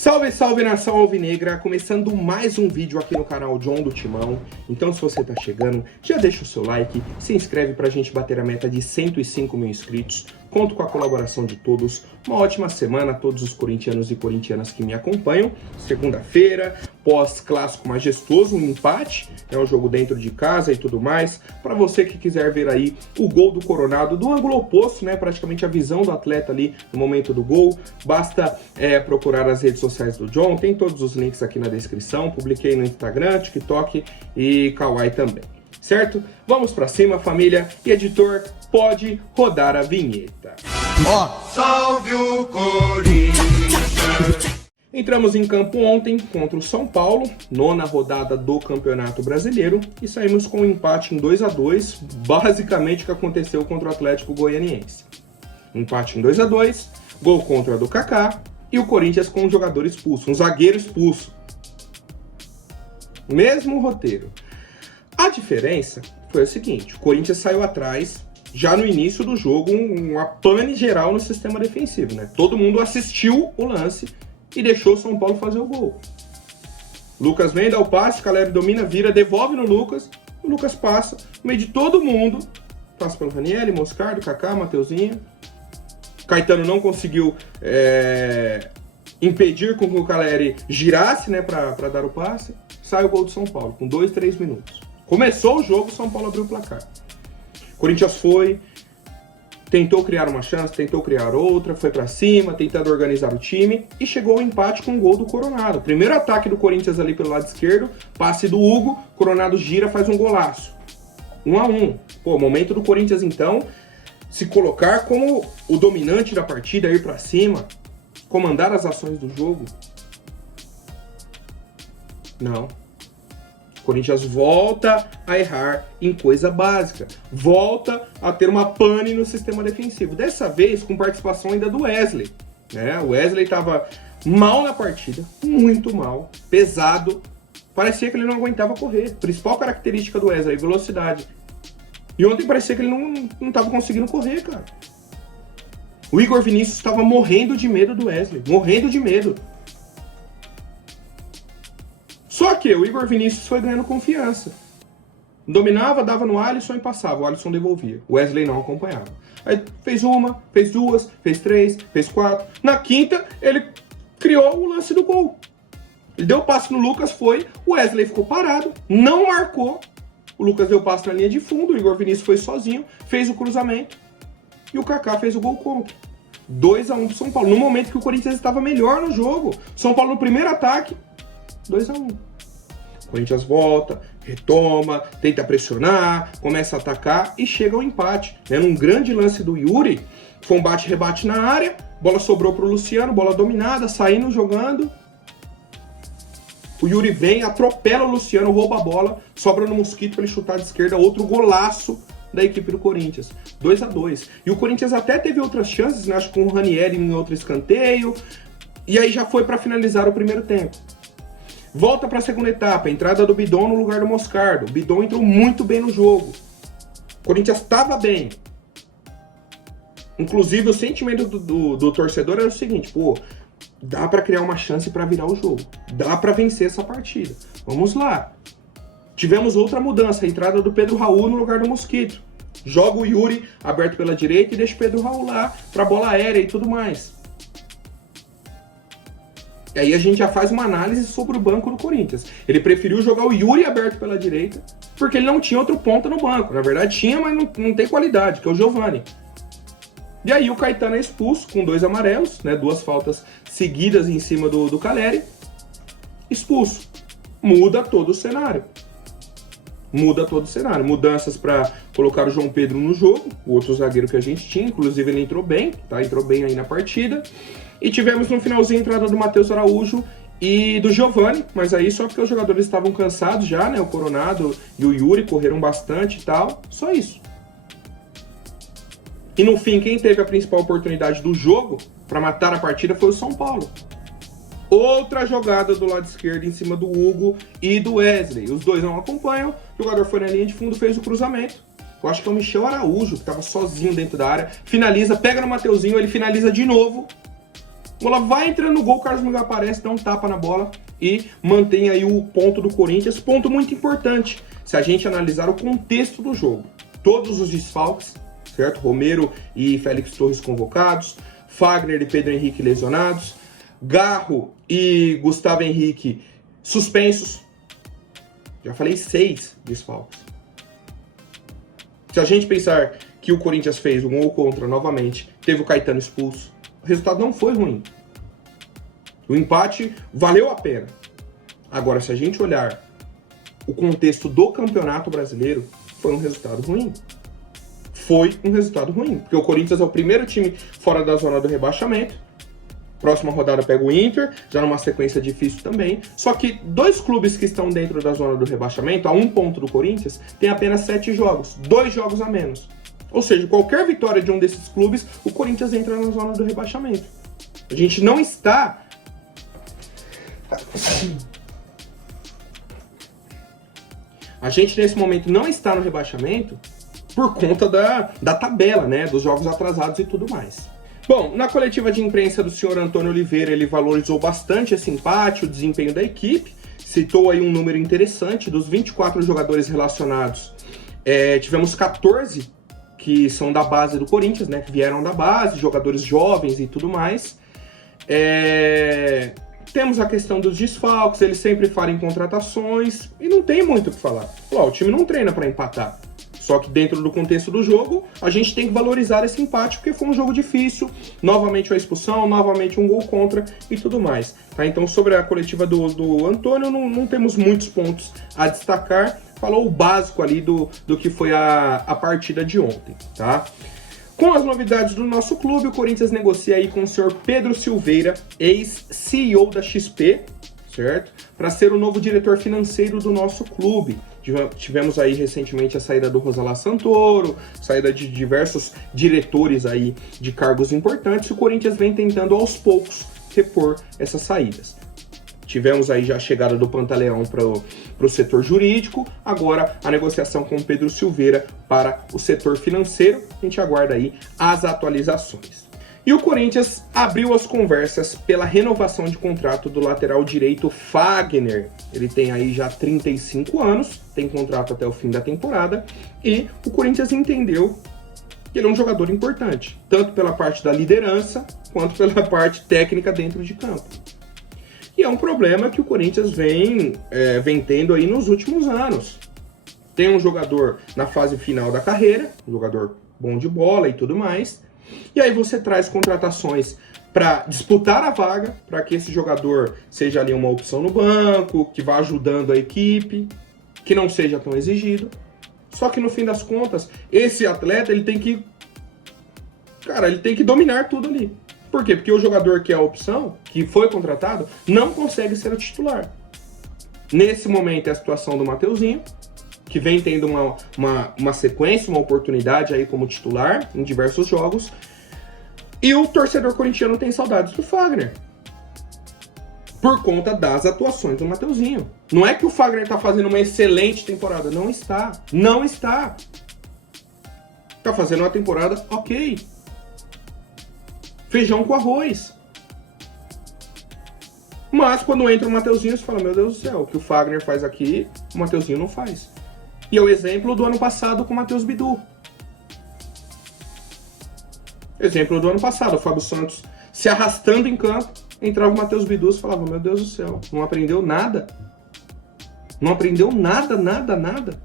Salve, salve nação alvinegra, começando mais um vídeo aqui no canal John do Timão. Então se você tá chegando, já deixa o seu like, se inscreve pra gente bater a meta de 105 mil inscritos. Conto com a colaboração de todos. Uma ótima semana a todos os corintianos e corintianas que me acompanham. Segunda-feira, pós-clássico majestoso, um empate. É um jogo dentro de casa e tudo mais. Para você que quiser ver aí o gol do Coronado do ângulo oposto, né? Praticamente a visão do atleta ali no momento do gol. Basta procurar as redes sociais do John. Tem todos os links aqui na descrição. Publiquei no Instagram, TikTok e Kawaii também. Certo? Vamos pra cima, família. E editor, pode rodar a vinheta. Salve o Corinthians! Entramos em campo ontem contra o São Paulo, nona rodada do Campeonato Brasileiro, e saímos com um empate em 2-2, basicamente o que aconteceu contra o Atlético Goianiense. Empate em 2-2, gol contra do Kaká, e o Corinthians com um jogador expulso, um zagueiro expulso. Mesmo roteiro. A diferença foi o seguinte, o Corinthians saiu atrás, já no início do jogo, uma pane geral no sistema defensivo, né? Todo mundo assistiu o lance e deixou o São Paulo fazer o gol. Lucas vem, dá o passe, Caleri domina, vira, devolve no Lucas, o Lucas passa, no meio de todo mundo, passa pelo Ranieri, Moscardo, Kaká, Mateuzinho. Caetano não conseguiu impedir com que o Caleri girasse, né, para dar o passe. Sai o gol do São Paulo, com 2, 3 minutos. Começou o jogo, o São Paulo abriu o placar. Corinthians foi, tentou criar uma chance, tentou criar outra, foi pra cima, tentando organizar o time e chegou ao empate com o gol do Coronado. Primeiro ataque do Corinthians ali pelo lado esquerdo, passe do Hugo, Coronado gira, faz um golaço. 1-1. Pô, momento do Corinthians então se colocar como o dominante da partida, ir pra cima, comandar as ações do jogo. Não. O Corinthians volta a errar em coisa básica, volta a ter uma pane no sistema defensivo, dessa vez com participação ainda do Wesley, né? O Wesley estava mal na partida, muito mal, pesado, parecia que ele não aguentava correr, principal característica do Wesley, velocidade, e ontem parecia que ele não estava conseguindo correr, cara. O Igor Vinícius estava morrendo de medo do Wesley, morrendo de medo. Só que o Igor Vinícius foi ganhando confiança. Dominava, dava no Alisson e passava. O Alisson devolvia. O Wesley não acompanhava. Aí fez uma, fez duas, fez três, fez quatro. Na quinta, ele criou o lance do gol. Ele deu o passe no Lucas, foi. O Wesley ficou parado, não marcou. O Lucas deu o passe na linha de fundo. O Igor Vinícius foi sozinho, fez o cruzamento. E o Kaká fez o gol contra. 2-1 pro São Paulo. No momento que o Corinthians estava melhor no jogo. São Paulo no primeiro ataque, 2-1. O Corinthians volta, retoma, tenta pressionar, começa a atacar e chega ao empate. Né? Num grande lance do Yuri, foi um bate-rebate na área, bola sobrou para o Luciano, bola dominada, saindo, jogando. O Yuri vem, atropela o Luciano, rouba a bola, sobra no Mosquito para ele chutar de esquerda, outro golaço da equipe do Corinthians. 2-2. E o Corinthians até teve outras chances, né? Acho que com o Ranieri em outro escanteio, e aí já foi para finalizar o primeiro tempo. Volta para a segunda etapa, entrada do Bidon no lugar do Moscardo. O Bidon entrou muito bem no jogo. O Corinthians estava bem. Inclusive, o sentimento do torcedor era o seguinte, pô, dá para criar uma chance para virar o jogo. Dá para vencer essa partida. Vamos lá. Tivemos outra mudança, a entrada do Pedro Raul no lugar do Mosquito. Joga o Yuri aberto pela direita e deixa o Pedro Raul lá para bola aérea e tudo mais. E aí a gente já faz uma análise sobre o banco do Corinthians. Ele preferiu jogar o Yuri aberto pela direita, porque ele não tinha outro ponta no banco. Na verdade tinha, mas não tem qualidade, que é o Giovani. E aí o Caetano é expulso com 2 amarelos, né, 2 faltas seguidas em cima do Caleri. Expulso. Muda todo o cenário. Muda todo o cenário. Mudanças para colocar o João Pedro no jogo, o outro zagueiro que a gente tinha. Inclusive ele entrou bem, tá? Entrou bem aí na partida. E tivemos no finalzinho a entrada do Matheus Araújo e do Giovani, mas aí só porque os jogadores estavam cansados já, né? O Coronado e o Yuri correram bastante e tal, só isso. E no fim, quem teve a principal oportunidade do jogo para matar a partida foi o São Paulo. Outra jogada do lado esquerdo em cima do Hugo e do Wesley. Os dois não acompanham, o jogador foi na linha de fundo, fez o cruzamento. Eu acho que é o Michel Araújo, que estava sozinho dentro da área, finaliza, pega no Mateuzinho, ele finaliza de novo. A bola vai entrando no gol, o Carlos Miguel aparece, dá um tapa na bola e mantém aí o ponto do Corinthians. Ponto muito importante, se a gente analisar o contexto do jogo. Todos os desfalques, certo? Romero e Félix Torres convocados, Fagner e Pedro Henrique lesionados, Garro e Gustavo Henrique suspensos. Já falei 6 desfalques. Se a gente pensar que o Corinthians fez um gol contra novamente, teve o Caetano expulso, o resultado não foi ruim. O empate valeu a pena. Agora, se a gente olhar o contexto do Campeonato Brasileiro, foi um resultado ruim. Foi um resultado ruim, porque o Corinthians é o primeiro time fora da zona do rebaixamento. Próxima rodada pega o Inter, já numa sequência difícil também. Só que 2 clubes que estão dentro da zona do rebaixamento, a 1 ponto do Corinthians, tem apenas 7 jogos, 2 jogos a menos. Ou seja, qualquer vitória de um desses clubes, o Corinthians entra na zona do rebaixamento. A gente não está... A gente, nesse momento, não está no rebaixamento por conta da tabela, né? Dos jogos atrasados e tudo mais. Bom, na coletiva de imprensa do senhor Antônio Oliveira, ele valorizou bastante esse empate, o desempenho da equipe, citou aí um número interessante, dos 24 jogadores relacionados, tivemos 14 que são da base do Corinthians, né, que vieram da base, jogadores jovens e tudo mais. Temos a questão dos desfalques, eles sempre falam em contratações, e não tem muito o que falar. O time não treina para empatar. Só que dentro do contexto do jogo, a gente tem que valorizar esse empate, porque foi um jogo difícil, novamente uma expulsão, novamente um gol contra e tudo mais. Tá? Então, sobre a coletiva do Antônio, não temos muitos pontos a destacar. Falou o básico ali do que foi a partida de ontem. Tá? Com as novidades do nosso clube, o Corinthians negocia aí com o senhor Pedro Silveira, ex-CEO da XP, certo? Para ser o novo diretor financeiro do nosso clube. Tivemos aí recentemente a saída do Rosalá Santoro, saída de diversos diretores aí de cargos importantes, e o Corinthians vem tentando aos poucos repor essas saídas. Tivemos aí já a chegada do Pantaleão para o setor jurídico, agora a negociação com o Pedro Silveira para o setor financeiro. A gente aguarda aí as atualizações. E o Corinthians abriu as conversas pela renovação de contrato do lateral direito Fagner. Ele tem aí já 35 anos, tem contrato até o fim da temporada, e o Corinthians entendeu que ele é um jogador importante, tanto pela parte da liderança, quanto pela parte técnica dentro de campo. E é um problema que o Corinthians vem tendo aí nos últimos anos. Tem um jogador na fase final da carreira, um jogador bom de bola e tudo mais, e aí você traz contratações para disputar a vaga, para que esse jogador seja ali uma opção no banco, que vá ajudando a equipe, que não seja tão exigido. Só que no fim das contas, esse atleta ele tem que dominar tudo ali. Por quê? Porque o jogador que é a opção, que foi contratado, não consegue ser o titular. Nesse momento é a situação do Mateuzinho, que vem tendo uma sequência, uma oportunidade aí como titular em diversos jogos. E o torcedor corintiano tem saudades do Fagner, por conta das atuações do Mateuzinho. Não é que o Fagner está fazendo uma excelente temporada, não está. Não está. Está fazendo uma temporada ok. Feijão com arroz. Mas quando entra o Mateuzinho, você fala, meu Deus do céu, o que o Fagner faz aqui, o Mateuzinho não faz. E é o exemplo do ano passado com o Matheus Bidu. Exemplo do ano passado, o Fábio Santos se arrastando em campo, entrava o Matheus Bidu e falava, meu Deus do céu, não aprendeu nada. Não aprendeu nada.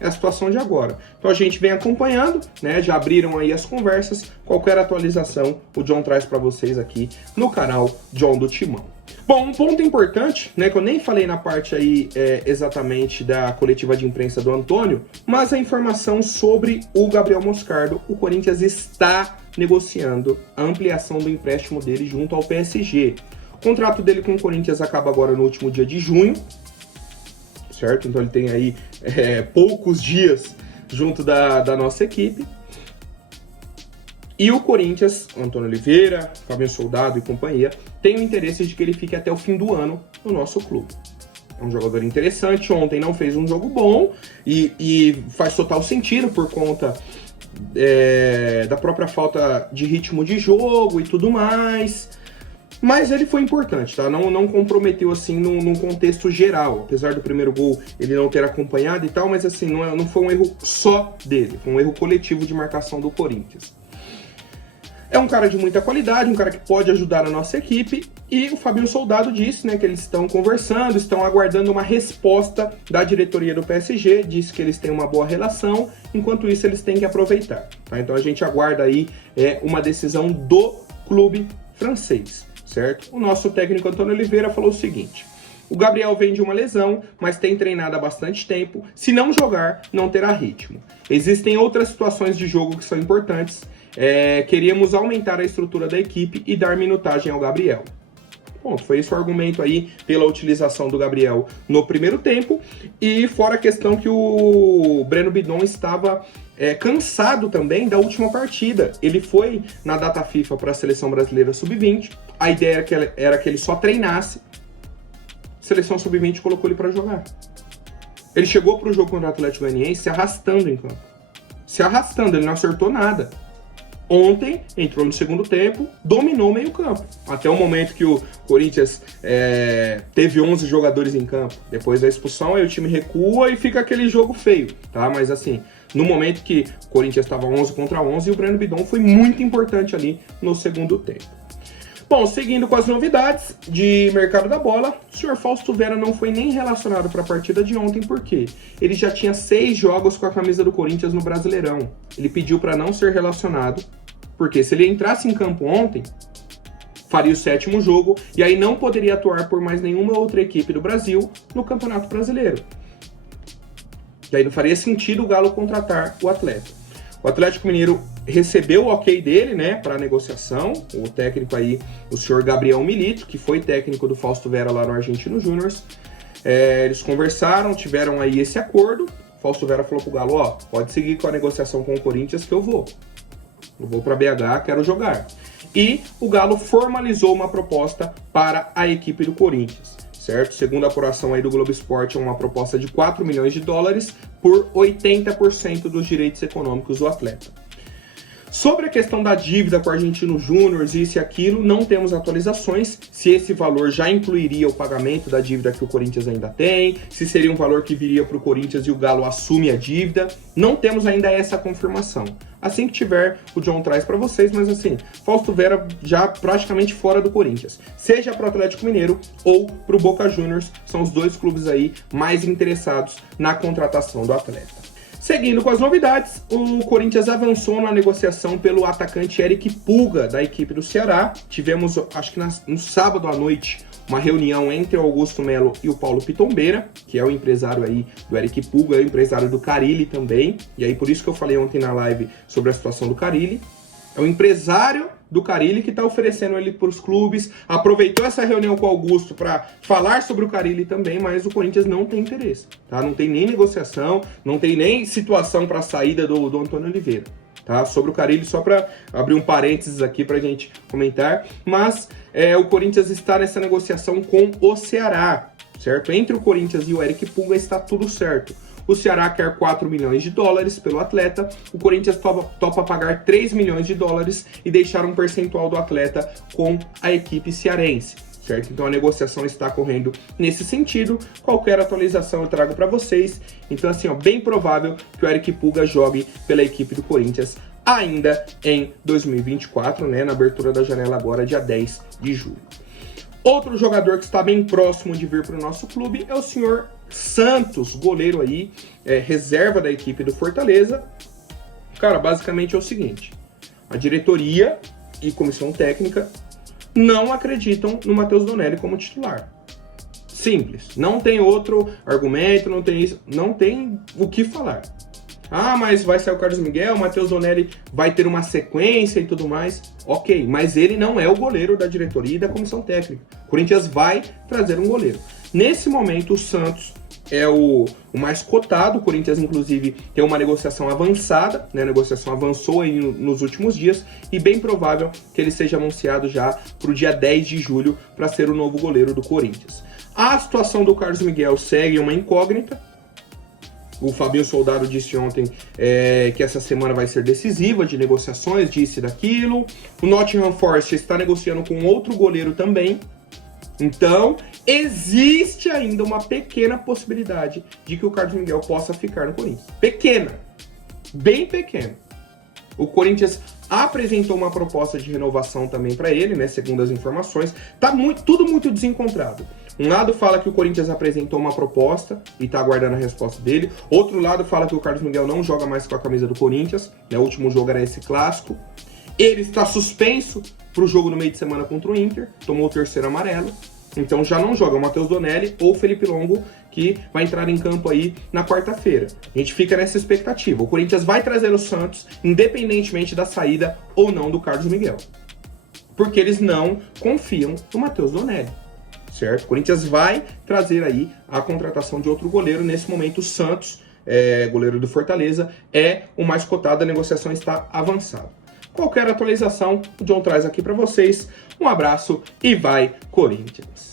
É a situação de agora. Então a gente vem acompanhando, né? Já abriram aí as conversas. Qualquer atualização, o John traz para vocês aqui no canal John do Timão. Bom, um ponto importante, né, que eu nem falei na parte aí exatamente da coletiva de imprensa do Antônio, mas a informação sobre o Gabriel Moscardo. O Corinthians está negociando a ampliação do empréstimo dele junto ao PSG. O contrato dele com o Corinthians acaba agora no último dia de junho, certo? Então ele tem aí poucos dias junto da nossa equipe. E o Corinthians, Antônio Oliveira, Fabinho Soldado e companhia, tem o interesse de que ele fique até o fim do ano no nosso clube. É um jogador interessante, ontem não fez um jogo bom e faz total sentido por conta da própria falta de ritmo de jogo e tudo mais. Mas ele foi importante, tá? Não comprometeu, assim, num contexto geral. Apesar do primeiro gol ele não ter acompanhado e tal, mas, assim, não foi um erro só dele. Foi um erro coletivo de marcação do Corinthians. É um cara de muita qualidade, um cara que pode ajudar a nossa equipe. E o Fabinho Soldado disse, né, que eles estão conversando, estão aguardando uma resposta da diretoria do PSG. Disse que eles têm uma boa relação, enquanto isso eles têm que aproveitar. Tá? Então a gente aguarda aí uma decisão do clube francês. Certo? O nosso técnico Antônio Oliveira falou o seguinte: o Gabriel vem de uma lesão, mas tem treinado há bastante tempo. Se não jogar, não terá ritmo. Existem outras situações de jogo que são importantes. Queríamos aumentar a estrutura da equipe e dar minutagem ao Gabriel. Ponto. Foi esse o argumento aí pela utilização do Gabriel no primeiro tempo. E fora a questão que o Breno Bidon estava cansado também da última partida. Ele foi na data FIFA para a Seleção Brasileira Sub-20. A ideia era que ele só treinasse. A Seleção Sub-20 colocou ele para jogar. Ele chegou para o jogo contra o Atlético Goianiense se arrastando em campo. Se arrastando, ele não acertou nada. Ontem, entrou no segundo tempo, dominou o meio campo. Até o momento que o Corinthians teve 11 jogadores em campo. Depois da expulsão, aí o time recua e fica aquele jogo feio, tá? Mas assim, no momento que o Corinthians estava 11 contra 11, o Breno Bidon foi muito importante ali no segundo tempo. Bom, seguindo com as novidades de mercado da bola, o senhor Fausto Vera não foi nem relacionado para a partida de ontem, porque ele já tinha 6 jogos com a camisa do Corinthians no Brasileirão. Ele pediu para não ser relacionado, porque se ele entrasse em campo ontem, faria o 7º jogo e aí não poderia atuar por mais nenhuma outra equipe do Brasil no Campeonato Brasileiro. E aí não faria sentido o Galo contratar o atleta. O Atlético Mineiro recebeu o ok dele, né, para a negociação. O técnico aí, o senhor Gabriel Milito, que foi técnico do Fausto Vera lá no Argentino Júnior. Eles conversaram, tiveram aí esse acordo. Fausto Vera falou pro Galo, ó, pode seguir com a negociação com o Corinthians que eu vou. Eu vou para BH, quero jogar. E o Galo formalizou uma proposta para a equipe do Corinthians. Certo? Segundo a apuração aí do Globo Esporte, é uma proposta de 4 milhões de dólares por 80% dos direitos econômicos do atleta. Sobre a questão da dívida com o Argentino Júnior, isso e aquilo, não temos atualizações, se esse valor já incluiria o pagamento da dívida que o Corinthians ainda tem, se seria um valor que viria para o Corinthians e o Galo assume a dívida, não temos ainda essa confirmação. Assim que tiver, o John traz para vocês, mas assim, Fausto Vera já praticamente fora do Corinthians. Seja para o Atlético Mineiro ou para o Boca Juniors, são os dois clubes aí mais interessados na contratação do atleta. Seguindo com as novidades, o Corinthians avançou na negociação pelo atacante Eric Pulga, da equipe do Ceará. Tivemos, acho que no sábado à noite, uma reunião entre o Augusto Melo e o Paulo Pitombeira, que é o empresário aí do Eric Pulga, é o empresário do Carille também. E aí por isso que eu falei ontem na live sobre a situação do Carille. É o empresário do Carille que está oferecendo ele para os clubes. Aproveitou essa reunião com o Augusto para falar sobre o Carille também, mas o Corinthians não tem interesse, tá? Não tem nem negociação, não tem nem situação para a saída do Antônio Oliveira, tá? Sobre o Carille, só para abrir um parênteses aqui para a gente comentar, mas o Corinthians está nessa negociação com o Ceará, certo? Entre o Corinthians e o Eric Pulga está tudo certo. O Ceará quer 4 milhões de dólares pelo atleta, o Corinthians topa pagar 3 milhões de dólares e deixar um percentual do atleta com a equipe cearense, certo? Então a negociação está correndo nesse sentido, qualquer atualização eu trago para vocês. Então assim, ó, bem provável que o Eric Pulga jogue pela equipe do Corinthians ainda em 2024, né, na abertura da janela agora, dia 10 de julho. Outro jogador que está bem próximo de vir para o nosso clube é o senhor Santos, goleiro aí, reserva da equipe do Fortaleza. Cara, basicamente é o seguinte: a diretoria e comissão técnica não acreditam no Matheus Donelli como titular. Simples, não tem outro argumento, não tem isso, não tem o que falar. Ah, mas vai sair o Carlos Miguel, o Matheus Donelli vai ter uma sequência e tudo mais. Ok, mas ele não é o goleiro da diretoria e da comissão técnica. O Corinthians vai trazer um goleiro. Nesse momento, o Santos é o mais cotado. O Corinthians, inclusive, tem uma negociação avançada, né? A negociação avançou aí nos últimos dias e bem provável que ele seja anunciado já para o dia 10 de julho para ser o novo goleiro do Corinthians. A situação do Carlos Miguel segue uma incógnita. O Fabinho Soldado disse ontem que essa semana vai ser decisiva de negociações, disse daquilo. O Nottingham Forest está negociando com outro goleiro também. Então, existe ainda uma pequena possibilidade de que o Carlos Miguel possa ficar no Corinthians. Pequena. Bem pequena. O Corinthians apresentou uma proposta de renovação também para ele, né? Segundo as informações. Tá tudo muito desencontrado. Um lado fala que o Corinthians apresentou uma proposta e tá aguardando a resposta dele. Outro lado fala que o Carlos Miguel não joga mais com a camisa do Corinthians, né? O último jogo era esse clássico. Ele está suspenso pro jogo no meio de semana contra o Inter, tomou o terceiro amarelo. Então já não joga o Matheus Donelli ou o Felipe Longo, que vai entrar em campo aí na quarta-feira. A gente fica nessa expectativa. O Corinthians vai trazer o Santos, independentemente da saída ou não do Carlos Miguel. Porque eles não confiam no Matheus Donelli. Certo? O Corinthians vai trazer aí a contratação de outro goleiro. Nesse momento, o Santos, goleiro do Fortaleza, é o mais cotado. A negociação está avançada. Qualquer atualização, o John traz aqui para vocês. Um abraço e vai, Corinthians!